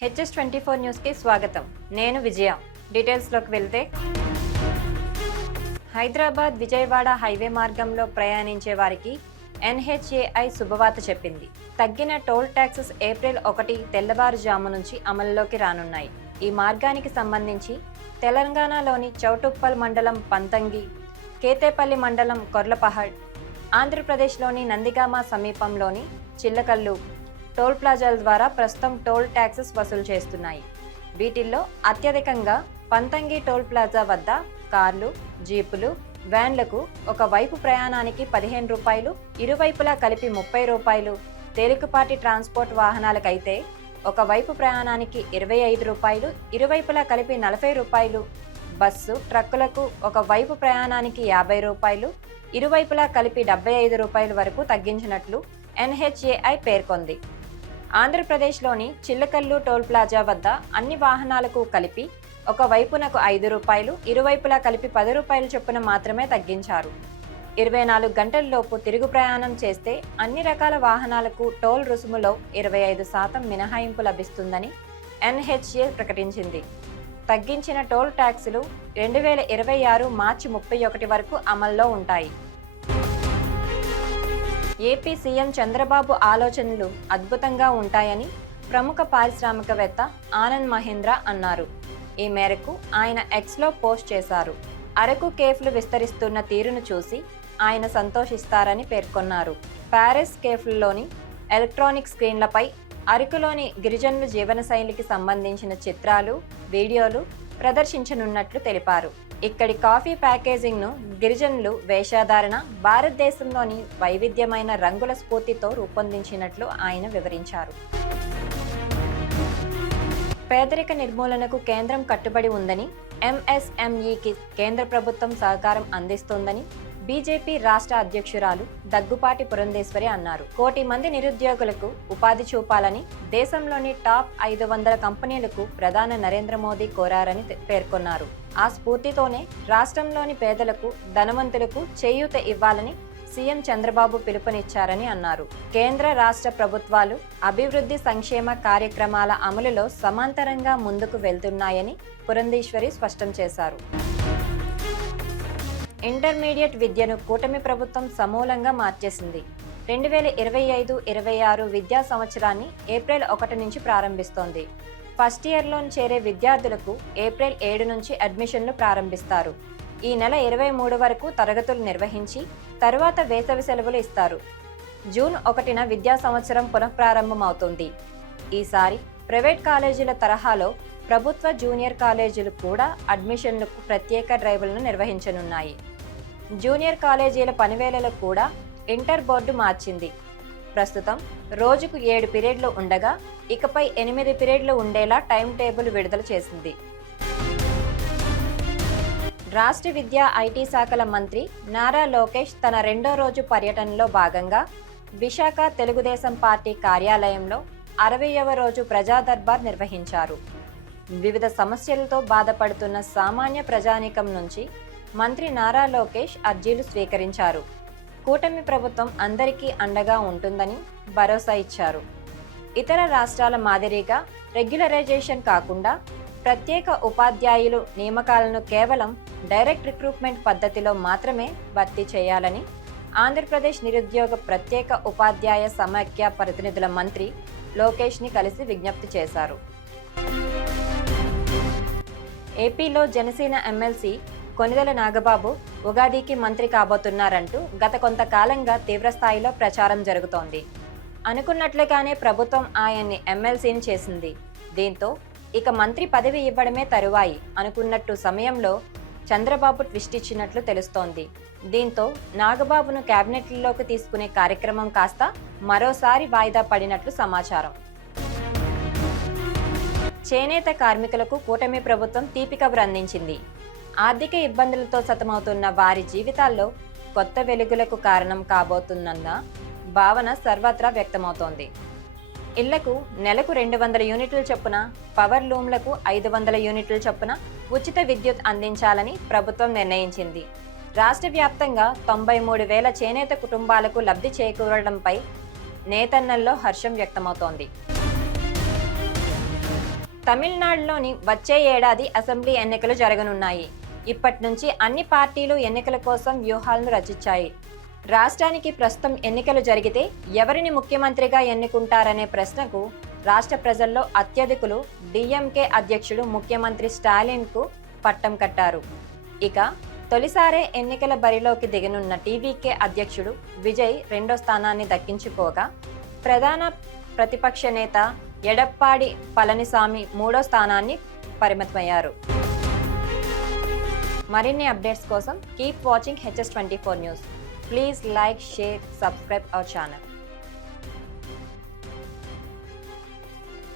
HS24 news కి స్వాగతం. నేను విజయ. డీటెయిల్స్ లోకి వెళ్తే హైదరాబాద్ విజయవాడ హైవే మార్గంలో ప్రయాణించే వారికి NHAI శుభవార్త చెప్పింది. తగ్గిన టోల్ ట్యాక్సెస్ ఏప్రిల్ 1 తెల్లవారుజాము నుంచి అమలులోకి రానున్నాయి. ఈ మార్గానికి సంబంధించి తెలంగాణలోని చౌటుప్పల్ మండలం పంతంగి, కేతేపల్లి మండలం కొర్లపహడ్, ఆంధ్రప్రదేశ్లోని నందిగామ సమీపంలోని చిల్లకల్లు టోల్ ప్లాజాల ద్వారా ప్రస్తుతం టోల్ ట్యాక్సెస్ వసూలు చేస్తున్నాయి. వీటిల్లో అత్యధికంగా పంతంగి టోల్ ప్లాజా వద్ద కార్లు, జీపులు, వ్యాన్లకు ఒక వైపు ప్రయాణానికి 15 రూపాయలు, ఇరువైపులా కలిపి 30 రూపాయలు, తేలికపాటి ట్రాన్స్పోర్ట్ వాహనాలకైతే ఒక వైపు ప్రయాణానికి 25 రూపాయలు, ఇరువైపులా కలిపి 40 రూపాయలు, బస్సు, ట్రక్కులకు ఒక వైపు ప్రయాణానికి 50 రూపాయలు, ఇరువైపులా కలిపి 75 రూపాయల వరకు తగ్గించినట్లు NHAI పేర్కొంది. ఆంధ్రప్రదేశ్లోని చిల్లకల్లు టోల్ ప్లాజా వద్ద అన్ని వాహనాలకు కలిపి ఒక వైపునకు 5 రూపాయలు, ఇరువైపులా కలిపి 10 రూపాయల చొప్పున మాత్రమే తగ్గించారు. 24 గంటల్లోపు తిరుగు ప్రయాణం చేస్తే అన్ని రకాల వాహనాలకు టోల్ రుసుములో 25% మినహాయింపు లభిస్తుందని NHAI ప్రకటించింది. తగ్గించిన టోల్ ట్యాక్సులు 2026 మార్చి 31 వరకు అమల్లో ఉంటాయి. ఏపీ సీఎం చంద్రబాబు ఆలోచనలు అద్భుతంగా ఉంటాయని ప్రముఖ పారిశ్రామికవేత్త ఆనంద్ మహీంద్ర అన్నారు. ఈ మేరకు ఆయన ఎక్స్లో పోస్ట్ చేశారు. అరకు కేఫ్లు విస్తరిస్తున్న తీరును చూసి ఆయన సంతోషిస్తారని పేర్కొన్నారు. ప్యారిస్ కేఫ్లలోని ఎలక్ట్రానిక్ స్క్రీన్లపై అరకులోని గిరిజనుల జీవనశైలికి సంబంధించిన చిత్రాలు, వీడియోలు ప్రదర్శించనున్నట్లు తెలిపారు. ఇక్కడి కాఫీ ప్యాకేజింగ్ను గిరిజనులు వేషధారణ, భారతదేశంలోని వైవిధ్యమైన రంగుల స్ఫూర్తితో రూపొందించినట్లు ఆయన వివరించారు. పేదరిక నిర్మూలనకు కేంద్రం కట్టుబడి ఉందని, MSMEకి కేంద్ర ప్రభుత్వం సహకారం అందిస్తోందని బీజేపీ రాష్ట్ర అధ్యక్షురాలు దగ్గుపాటి పురంధేశ్వరి అన్నారు. 1 కోటి మంది నిరుద్యోగులకు ఉపాధి చూపాలని దేశంలోని టాప్ 500 కంపెనీలకు ప్రధాని నరేంద్ర మోదీ కోరారని పేర్కొన్నారు. ఆ స్ఫూర్తితోనే రాష్ట్రంలోని పేదలకు, ధనవంతులకు చేయూత ఇవ్వాలని సీఎం చంద్రబాబు పిలుపునిచ్చారని అన్నారు. కేంద్ర రాష్ట్ర ప్రభుత్వాలు అభివృద్ధి సంక్షేమ కార్యక్రమాల అమలులో సమాంతరంగా ముందుకు వెళ్తున్నాయని పురంధేశ్వరి స్పష్టం చేశారు. ఇంటర్మీడియట్ విద్యను కూటమి ప్రభుత్వం సమూలంగా మార్చేసింది. 2025-26 విద్యా సంవత్సరాన్ని ఏప్రిల్ 1 నుంచి ప్రారంభిస్తోంది. ఫస్ట్ ఇయర్లో చేరే విద్యార్థులకు ఏప్రిల్ 7 నుంచి అడ్మిషన్లు ప్రారంభిస్తారు. ఈ నెల 23 వరకు తరగతులు నిర్వహించి తరువాత వేసవి సెలవులు ఇస్తారు. జూన్ 1న విద్యా సంవత్సరం పునఃప్రారంభమవుతుంది. ఈసారి ప్రైవేట్ కాలేజీల తరహాలో ప్రభుత్వ జూనియర్ కాలేజీలు కూడా అడ్మిషన్లకు ప్రత్యేక డ్రైవ్లను నిర్వహించనున్నాయి. జూనియర్ కాలేజీల పనివేళలు కూడా ఇంటర్ బోర్డు మార్చింది. ప్రస్తుతం రోజుకు 7 పీరియడ్లు ఉండగా ఇకపై 8 పీరియడ్లు ఉండేలా టైం టేబుల్ విడుదల చేసింది. రాష్ట్ర విద్యా ఐటీ శాఖల మంత్రి నారా లోకేష్ తన 2వ రోజు పర్యటనలో భాగంగా విశాఖ తెలుగుదేశం పార్టీ కార్యాలయంలో 60వ రోజు ప్రజా దర్బార్ నిర్వహించారు. వివిధ సమస్యలతో బాధపడుతున్న సామాన్య ప్రజానీకం నుంచి మంత్రి నారా లోకేష్ అర్జీలు స్వీకరించారు. కూటమి ప్రభుత్వం అందరికీ అండగా ఉంటుందని భరోసా ఇచ్చారు. ఇతర రాష్ట్రాల మాదిరిగా రెగ్యులరైజేషన్ కాకుండా ప్రత్యేక ఉపాధ్యాయులు నియామకాలను కేవలం డైరెక్ట్ రిక్రూట్మెంట్ పద్ధతిలో మాత్రమే భర్తీ చేయాలని ఆంధ్రప్రదేశ్ నిరుద్యోగ ప్రత్యేక ఉపాధ్యాయ సమాఖ్య ప్రతినిధుల మంత్రి లోకేష్ని కలిసి విజ్ఞప్తి చేశారు. ఏపీలో జనసేన ఎమ్మెల్సీ కొనిదెల నాగబాబు ఉగాదికి మంత్రి కాబోతున్నారంటూ గత కొంతకాలంగా తీవ్రస్థాయిలో ప్రచారం జరుగుతోంది. అనుకున్నట్లుగానే ప్రభుత్వం ఆయన్ని ఎమ్మెల్సీని చేసింది. దీంతో ఇక మంత్రి పదవి ఇవ్వడమే తరువాయి అనుకున్నట్టు సమయంలో చంద్రబాబు ట్విస్ట్ ఇచ్చినట్లు తెలుస్తోంది. దీంతో నాగబాబును కేబినెట్లోకి తీసుకునే కార్యక్రమం కాస్త మరోసారి వాయిదా పడినట్లు సమాచారం. చేనేత కార్మికులకు కూటమి ప్రభుత్వం తీపి కబురు అందించింది. ఆర్థిక ఇబ్బందులతో సతమవుతున్న వారి జీవితాల్లో కొత్త వెలుగులకు కారణం కాబోతుందన్న భావన సర్వత్రా వ్యక్తమవుతోంది. ఇళ్లకు నెలకు 200 యూనిట్ల చొప్పున, పవర్ లూమ్లకు 500 యూనిట్ల చొప్పున ఉచిత విద్యుత్ అందించాలని ప్రభుత్వం నిర్ణయించింది. రాష్ట్ర వ్యాప్తంగా 93,000 చేనేత కుటుంబాలకు లబ్ధి చేకూరడంపై నేతన్నల్లో హర్షం వ్యక్తమవుతోంది. తమిళనాడులోని వచ్చే ఏడాది అసెంబ్లీ ఎన్నికలు జరగనున్నాయి. ఇప్పటి నుంచి అన్ని పార్టీలు ఎన్నికల కోసం వ్యూహాలను రచించాయి. రాష్ట్రానికి ప్రస్తుతం ఎన్నికలు జరిగితే ఎవరిని ముఖ్యమంత్రిగా ఎన్నుకుంటారనే ప్రశ్నకు రాష్ట్ర ప్రజల్లో అత్యధికులు డిఎంకే అధ్యక్షుడు ముఖ్యమంత్రి స్టాలిన్కు పట్టం కట్టారు. ఇక తొలిసారే ఎన్నికల బరిలోకి దిగనున్న టీవీకే అధ్యక్షుడు విజయ్ రెండో స్థానాన్ని దక్కించుకోగా ప్రధాన ప్రతిపక్ష నేత ఎడప్పాడి పళనిసామి మూడో స్థానాన్ని పరిమితమయ్యారు. మరిన్ని అప్డేట్స్ కోసం keep watching HS24 news. Please like, share, subscribe our channel.